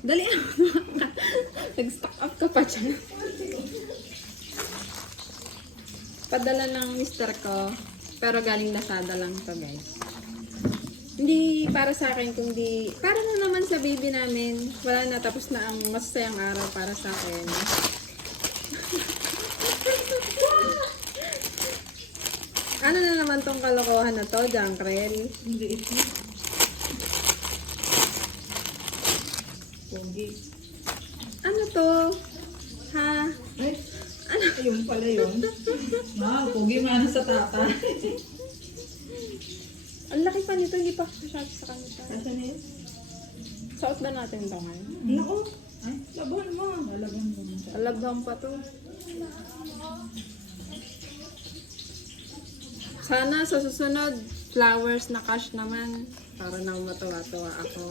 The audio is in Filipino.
Dali. Nag-stock up ka pa dyan. Padala ng mister ko. Pero galing Lazada lang to, guys. Hindi para sa akin, kundi para na naman sa baby namin. Wala na, tapos na ang masasayang araw para sa akin. Ano na naman tong kalokohan na to, Jankrel? Hindi ito. Pogi. Ano to? Ha? Ay, ayun pala yun. Pogi man sa tata. Ang laki pa nito, hindi pa masyado sa kanita. Kasi niya? Suot ba natin ito ngayon? Naku. Ay, laban mo. Laban mo. Alabang pa to. Sana sa susunod, flowers na cash naman. Para na matawa-tawa ako.